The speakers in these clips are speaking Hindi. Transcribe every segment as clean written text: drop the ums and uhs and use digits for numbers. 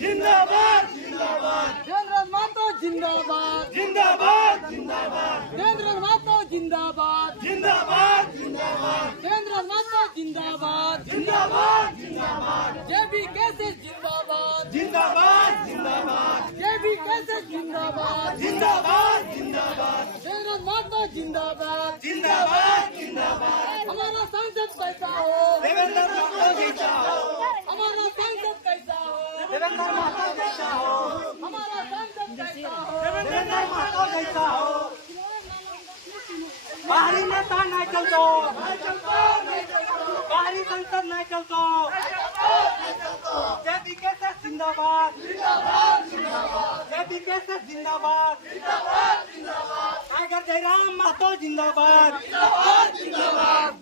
जिंदाबाद जिंदाबाद देवेंद्र महतो जिंदाबाद जिंदाबाद जिंदाबाद देवेंद्र महतो जिंदाबाद जिंदाबाद जिंदाबाद देवेंद्र महतो जिंदाबाद जिंदाबाद जिंदाबाद जेबी कैसे जिंदाबाद जिंदाबाद जिंदाबाद जेबी कैसे जिंदाबाद जिंदाबाद जिंदाबाद देवेंद्र महतो जिंदाबाद जिंदाबाद जिंदाबाद हमारा सांसद कैसा हो देवेंद्र महतो कैसा हो हमारा सांसद कैसा हो देवेंद्र महतो कैसा हो हमारा सांसद कैसा हो देवेंद्र महतो कैसा हो बाहरी नेता नहीं चलतो बाहरी संसद नहीं चलतो जेबी कैसे जिंदाबाद जेबी कैसे जिंदाबाद टाइगर जयराम महतो जिंदाबाद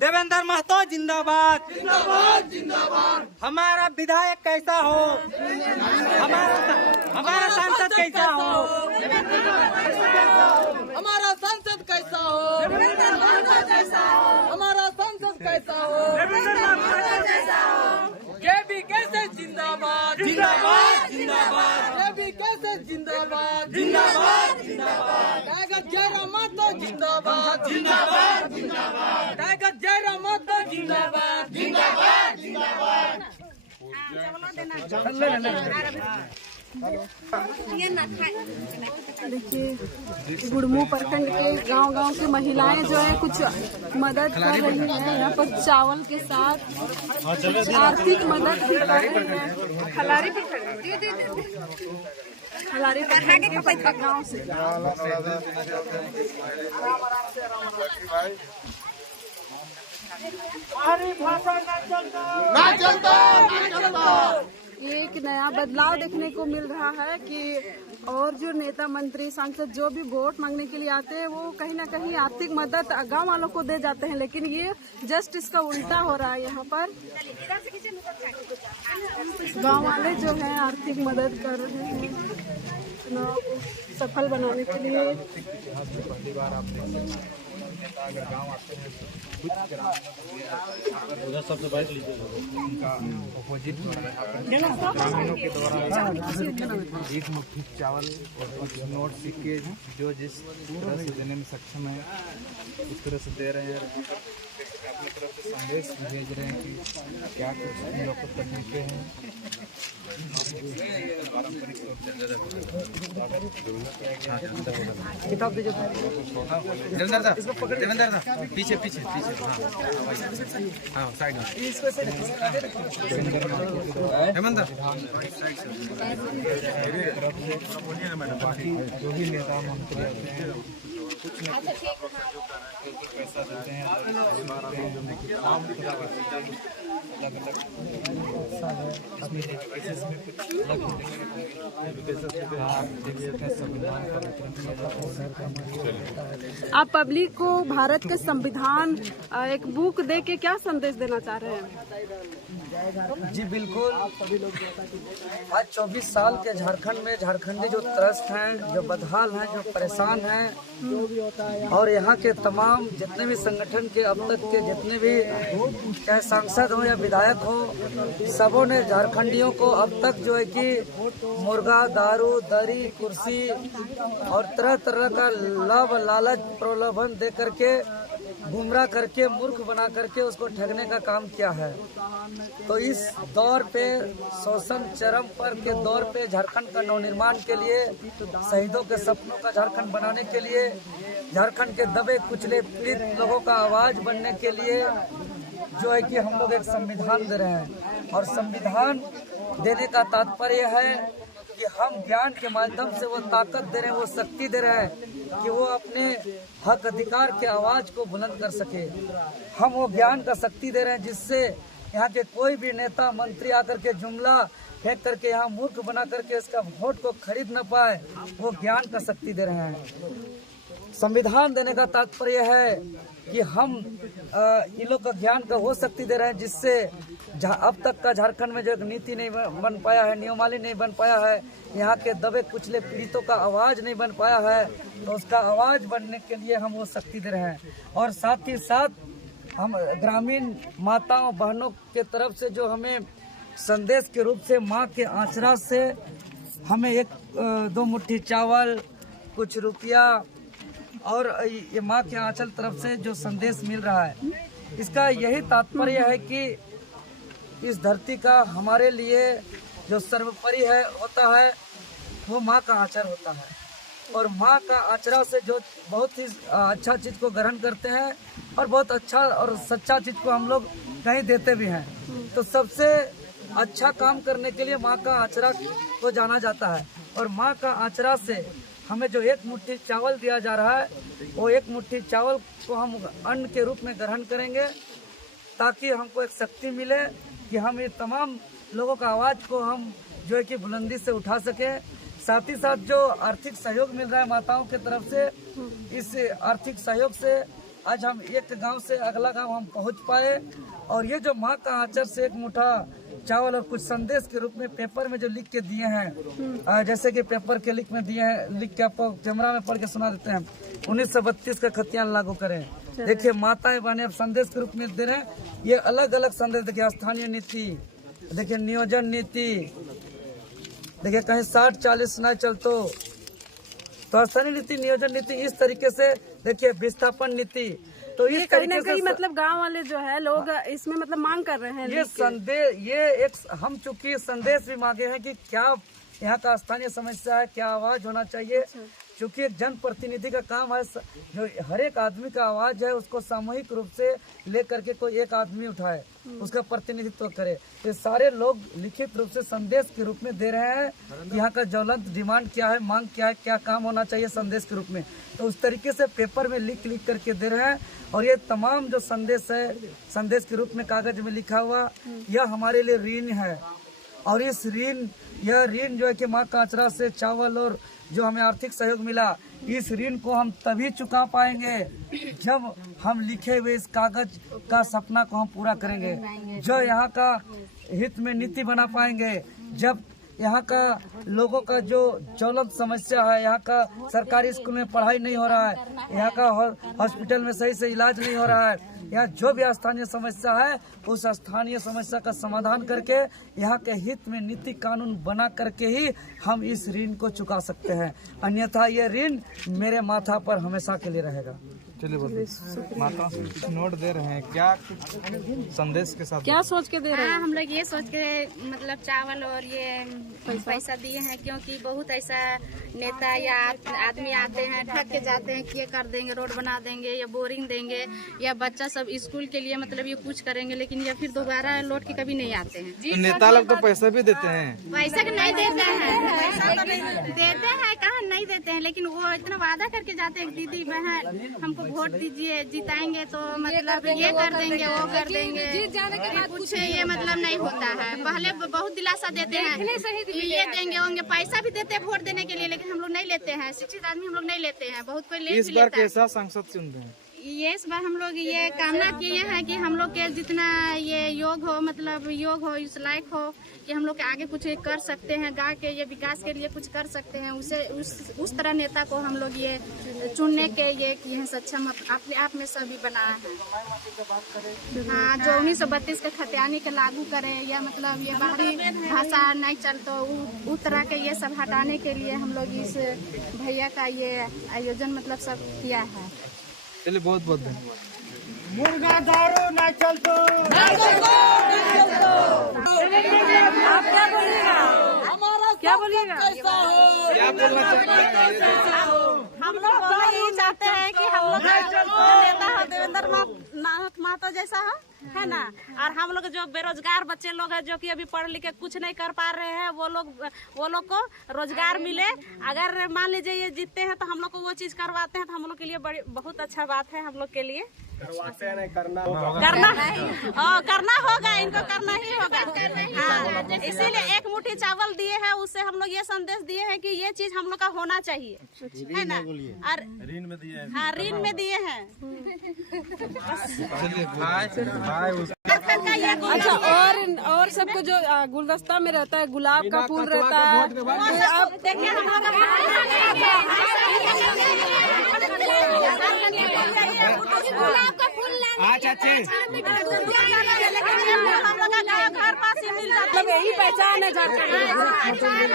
देवेंद्र महतो जिंदाबाद हमारा विधायक कैसा हो हमारा सांसद कैसा हो हमारा सांसद कैसा हो हमारा सांसद कैसा हो जेबी कैसे जिंदाबाद जिंदाबाद जिंदाबाद जेबी कैसे जिंदाबाद जिंदाबाद जिंदाबाद टाइगर जयराम महतो जिंदाबाद जिंदाबाद जिंदाबाद टाइगर जयराम महतो जिंदाबाद जिंदाबाद जिंदाबाद देखिए गुड़मू प्रखंड के गांव-गांव की महिलाएं जो है कुछ मदद कर रही हैं यहाँ पर चावल के साथ आर्थिक मदद भी कर रही हैं। खलारी प्रखंड के गाँव से एक नया बदलाव देखने को मिल रहा है कि और जो नेता मंत्री सांसद जो भी वोट मांगने के लिए आते हैं वो कहीं ना कहीं आर्थिक मदद गांव वालों को दे जाते हैं, लेकिन ये जस्ट इसका उल्टा हो रहा है। यहाँ पर गांव वाले जो है आर्थिक मदद कर रहे हैं चुनाव को सफल बनाने के लिए। अगर गांव आते हैं उधर सबसे बैठ लीजिए उनका अपोजिट ग्रामीणों के द्वारा एक मुट्ठी चावल और कुछ नोट सिक्के जो जिस तरह से देने में सक्षम है उस तरह से दे रहे हैं। अपनी तरफ से संदेश भेज रहे हैं कि क्या कुछ हम लोग को तकलीफें हैं। पारंपरिक किताब दीजिए देवेंद्र दा पीछे पीछे पीछे हाँ साइड में हेमंत बाकी जो भी नेता मंत्री कुछ न कुछ पैसा देते हैं आप पब्लिक को भारत के संविधान एक बुक दे के क्या संदेश देना चाह रहे हैं? जी बिल्कुल, आज 24 साल के झारखंड में झारखंडी जो त्रस्त हैं, जो बदहाल हैं, जो परेशान हैं और यहाँ के तमाम जितने भी संगठन के अब तक के जितने भी चाहे सांसद हो या विधायक हो, सबों ने झारखंडियों को अब तक जो है कि मुर्गा, दारू, दरी, कुर्सी और तरह तरह का लाभ लालच प्रलोभन दे करके गुमराह करके मूर्ख बना करके उसको ठगने का काम किया है। तो इस दौर पे शोषण चरम पर के दौर पे झारखंड का नवनिर्माण के लिए, शहीदों के सपनों का झारखंड बनाने के लिए, झारखंड के दबे कुचले पीड़ित लोगों का आवाज बनने के लिए जो है कि हम लोग एक संविधान दे रहे हैं। और संविधान देने का तात्पर्य है कि हम ज्ञान के माध्यम से वो ताकत दे रहे हैं, वो शक्ति दे रहे हैं कि वो अपने हक अधिकार के आवाज को बुलंद कर सके। हम वो ज्ञान का शक्ति दे रहे हैं जिससे यहाँ के कोई भी नेता मंत्री आकर के जुमला फेंक करके यहाँ मूर्ख बना करके इसका वोट को खरीद न पाए, वो ज्ञान का शक्ति दे रहे हैं। संविधान देने का तात्पर्य है कि हम इन लोग का ज्ञान का वो शक्ति दे रहे हैं जिससे अब तक का झारखंड में जो एक नीति नहीं बन पाया है, नियमावली नहीं बन पाया है, यहाँ के दबे कुचले पीड़ितों का आवाज नहीं बन पाया है, तो उसका आवाज बनने के लिए हम वो शक्ति दे रहे हैं। और साथ ही साथ हम ग्रामीण माताओं बहनों के तरफ से जो हमें संदेश के रूप से माँ के आचरा से हमें एक दो मुट्ठी चावल, कुछ रुपया और ये माँ के आंचल तरफ से जो संदेश मिल रहा है, इसका यही तात्पर्य है कि इस धरती का हमारे लिए जो सर्वोपरि है होता है वो माँ का आचर होता है। और माँ का आचरा से जो बहुत ही अच्छा चीज़ को ग्रहण करते हैं और बहुत अच्छा और सच्चा चीज़ को हम लोग कहीं देते भी हैं। तो सबसे अच्छा काम करने के लिए माँ का आचरा को जाना जाता है। और माँ का आचरा से हमें जो एक मुट्ठी चावल दिया जा रहा है, वो एक मुट्ठी चावल को हम अन्न के रूप में ग्रहण करेंगे, ताकि हमको एक शक्ति मिले कि हम ये तमाम लोगों का आवाज़ को हम जो है कि बुलंदी से उठा सकें। साथ ही साथ जो आर्थिक सहयोग मिल रहा है माताओं की तरफ से, इस आर्थिक सहयोग से आज हम एक गांव से अगला गांव हम पहुंच पाए। और ये जो माँ का आंचर से एक मुठा चावल और कुछ संदेश के रूप में पेपर में जो लिख के दिए हैं, जैसे कि पेपर के लिख में दिए हैं, लिख के आपको कैमरा में पढ़ के सुना देते हैं। 1932 का खतियान लागू करें। देखिए माताएं बहनें अब संदेश के रूप में दे रहे हैं। ये अलग अलग संदेश देखिए, स्थानीय नीति, देखिए नियोजन नीति, देखिए कहीं 60-40 न चलतो तो स्थानीय नीति, नियोजन नीति, इस तरीके से देखिए विस्थापन नीति। तो इस कहीं ना तरीके कहीं से मतलब गांव वाले जो है लोग इसमें मतलब मांग कर रहे हैं। ये संदेश, ये एक हम चूंकि संदेश भी मांगे हैं कि क्या यहाँ का स्थानीय समस्या है, क्या आवाज होना चाहिए। क्योंकि एक जनप्रतिनिधि का काम है जो हर एक आदमी का आवाज है उसको सामूहिक रूप से लेकर के कोई एक आदमी उठाए, उसका प्रतिनिधित्व करे। ये सारे लोग लिखित रूप से संदेश के रूप में दे रहे हैं कि यहाँ का ज्वलंत डिमांड क्या है, मांग क्या है, क्या काम होना चाहिए संदेश के रूप में। तो उस तरीके से पेपर में लिख करके दे रहे हैं। और ये तमाम जो संदेश है, संदेश के रूप में कागज में लिखा हुआ, यह हमारे लिए ऋण है। और इस ऋण, यह ऋण जो है कि माँ का आचरा से चावल और जो हमें आर्थिक सहयोग मिला, इस ऋण को हम तभी चुका पाएंगे जब हम लिखे हुए इस कागज का सपना को हम पूरा करेंगे, जो यहाँ का हित में नीति बना पाएंगे, जब यहाँ का लोगों का जो ज्वलंत समस्या है, यहाँ का सरकारी स्कूल में पढ़ाई नहीं हो रहा है, यहाँ का हॉस्पिटल में सही से इलाज नहीं हो रहा है, यहाँ जो भी स्थानीय समस्या है उस स्थानीय समस्या का समाधान करके यहाँ के हित में नीति कानून बना करके ही हम इस ऋण को चुका सकते हैं। अन्यथा ये ऋण मेरे माथा पर हमेशा के लिए रहेगा। चलिए बोलिए, माता से कुछ नोट दे रहे हैं, क्या संदेश के साथ क्या सोच के दे रहे हैं? हम लोग ये सोच के मतलब चावल और ये पैसा दिए हैं, क्योंकि बहुत ऐसा नेता या आदमी आते हैं, ठग के जाते हैं कि ये कर देंगे, रोड बना देंगे या बोरिंग देंगे या बच्चा सब स्कूल के लिए मतलब ये कुछ करेंगे, लेकिन ये फिर दोबारा लौट के कभी नहीं आते हैं। तो नेता लोग तो पैसा भी देते हैं, पैसा नहीं देते हैं, पैसा तो देते हैं, कहाँ नहीं देते हैं, लेकिन वो इतना वादा करके जाते हैं, दीदी बहन हमको वोट दीजिए, जिताएंगे तो मतलब ये कर देंगे, वो कर देंगे, जीत जाने के बाद कुछ ये मतलब नहीं होता है। पहले बहुत दिलासा देते हैं, ये देंगे होंगे, पैसा भी देते हैं वोट देने के लिए, लेकिन हम लोग नहीं लेते हैं। शिक्षित आदमी हम लोग नहीं लेते हैं, बहुत कोई ले भी लेता है। इस बार कैसा सांसद चुनते हैं? ये इस बार हम लोग ये कामना किए हैं कि हम लोग के जितना ये योग हो, मतलब योग हो, इस लायक हो कि हम लोग के आगे कुछ कर सकते हैं, गाँव के ये विकास के लिए कुछ कर सकते हैं, उसे उस तरह नेता को हम लोग ये चुनने के ये किए हैं, सक्षम अपने आप में सभी बनाया है। हाँ, जो 1932 के खतियानी के लागू करे, या मतलब ये बाहरी भाषा नहीं चल तो उस तरह के ये सब हटाने के लिए हम लोग इस भैया का ये आयोजन मतलब सब किया है। चलिए बहुत बहुत धन्यवाद। मुर्गा दारू नहीं चलतो, आप क्या बोलिएगा? हमारा क्या बोलिएगा? कैसा हो? क्या बोलना चाहते हैं? हम लोग यही चाहते हैं कि हम लोग नेता हो देवेंद्र नाथ महतो जैसा हो, है ना। और हम लोग जो बेरोजगार बच्चे लोग हैं, जो कि अभी पढ़ लिख के कुछ नहीं कर पा रहे हैं, वो लोग को रोजगार मिले। अगर मान लीजिए ये जीतते हैं तो हम लोग को वो चीज करवाते हैं, तो हम लोग के लिए बड़ी बहुत अच्छा बात है। हम लोग के लिए करना होगा, इनको करना ही होगा। हाँ, इसीलिए एक मुट्ठी चावल दिए हैं, उससे हम लोग ये संदेश दिए हैं कि ये चीज हम लोग का होना चाहिए, है ना। और ऋण में दिए हैं, हाँ ऋण में दिए हैं। अच्छा, और सबको जो गुलदस्ता में रहता है, गुलाब का फूल रहता है, आप देखिए हम लोग गुलाब का फूल अच्छा हम लोग घर पास ही मिल जाता है। यही पहचान है झारखंड।